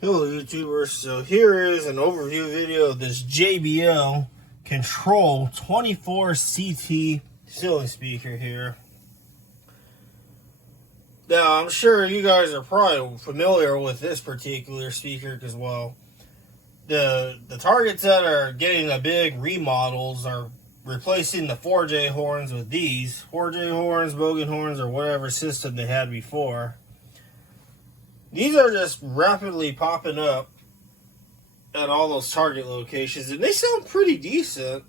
Hello YouTubers, so here is an overview video of this JBL Control 24 CT ceiling speaker here. Now I'm sure you guys are probably familiar with this particular speaker because, well, the targets that are getting the big remodels are replacing the 4J horns with these 4J horns, Bogan horns, or whatever system they had before. These are just rapidly popping up at all those target locations, and they sound pretty decent.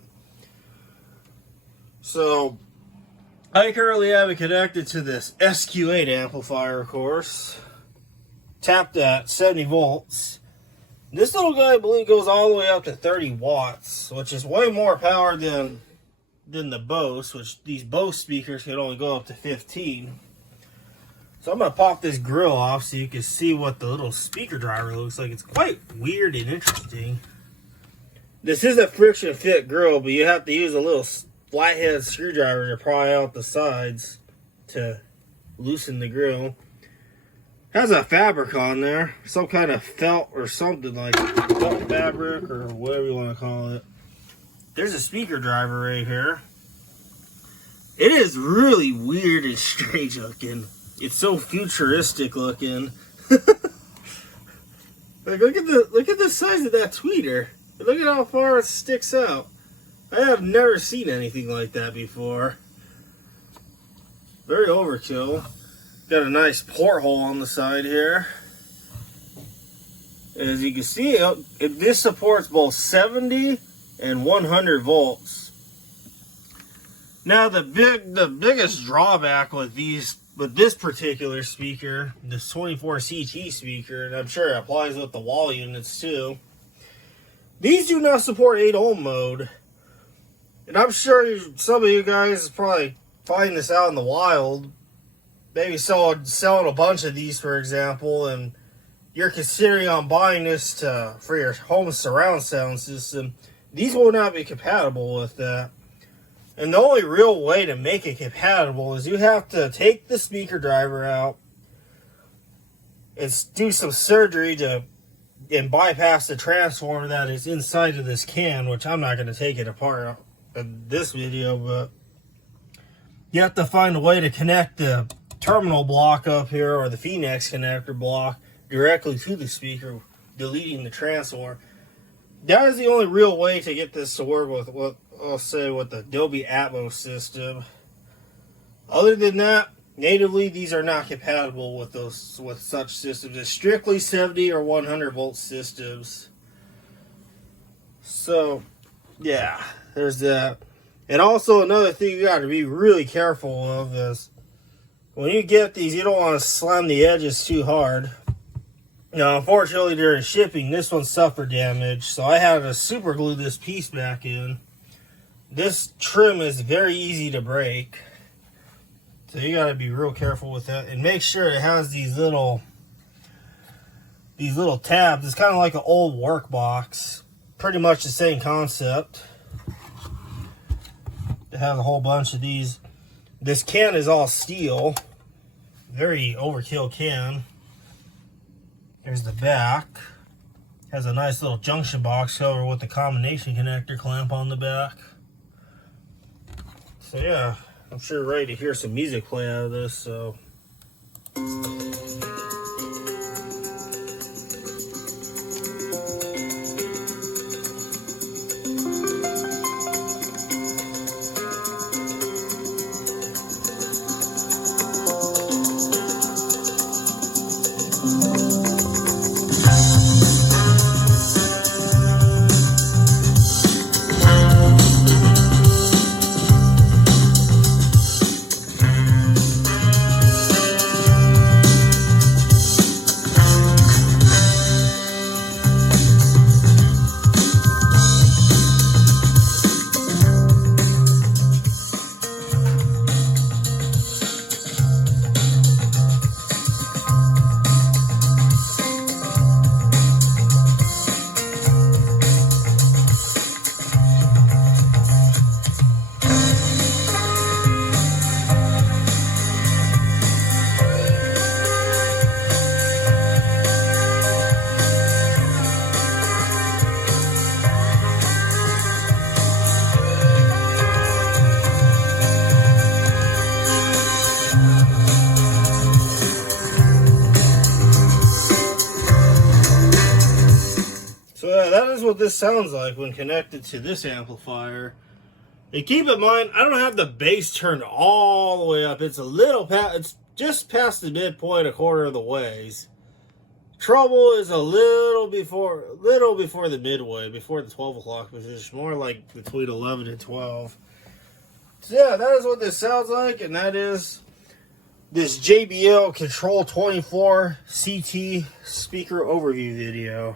So, I currently have it connected to this SQ8 amplifier, of course, tapped at 70 volts. This little guy, I believe, goes all the way up to 30 watts, which is way more power than the Bose, which these Bose speakers can only go up to 15. So I'm going to pop this grill off so you can see what the little speaker driver looks like. It's quite weird and interesting. This is a friction fit grill, but you have to use a little flathead screwdriver to pry out the sides to loosen the grill. Has a fabric on there, some kind of felt or something, like felt fabric or whatever you want to call it. There's a speaker driver right here. It is really weird and strange looking. It's so futuristic looking. Like, look at the size of that tweeter. Look at how far it sticks out. I have never seen anything like that before. Very overkill. Got a nice porthole on the side here. As you can see, this supports both 70 and 100 volts. Now the biggest drawback with this particular speaker, this 24 CT speaker, and I'm sure it applies with the wall units too, these do not support 8 ohm mode. And I'm sure some of you guys probably find this out in the wild. Maybe selling a bunch of these, for example, and you're considering on buying this for your home surround sound system. These will not be compatible with that. And the only real way to make it compatible is you have to take the speaker driver out and do some surgery and bypass the transformer that is inside of this can, which I'm not going to take it apart in this video, but you have to find a way to connect the terminal block up here, or the Phoenix connector block, directly to the speaker, deleting the transformer. That is the only real way to get this to work with what I'll say with the Dolby Atmos system. Other than that, natively these are not compatible with such systems. It's strictly 70 or 100 volt systems. So yeah, there's that. And also another thing you got to be really careful of is when you get these, you don't want to slam the edges too hard. Now, unfortunately, during shipping, this one suffered damage, so I had to super glue this piece back in. This trim is very easy to break, so you got to be real careful with that, and make sure it has these little tabs. It's kind of like an old work box, pretty much the same concept. It has a whole bunch of these. This can is all steel, very overkill can. Here's the back. Has a nice little junction box cover with the combination connector clamp on the back. So yeah, I'm sure ready to hear some music play out of this, so. what this sounds like when connected to this amplifier. And keep in mind, I don't have the bass turned all the way up. It's a little it's just past the midpoint, a quarter of the ways. Treble is a little before the midway, before the 12 o'clock position, more like between 11 and 12. So yeah, that is what this sounds like, and that is this JBL Control 24 CT speaker overview video.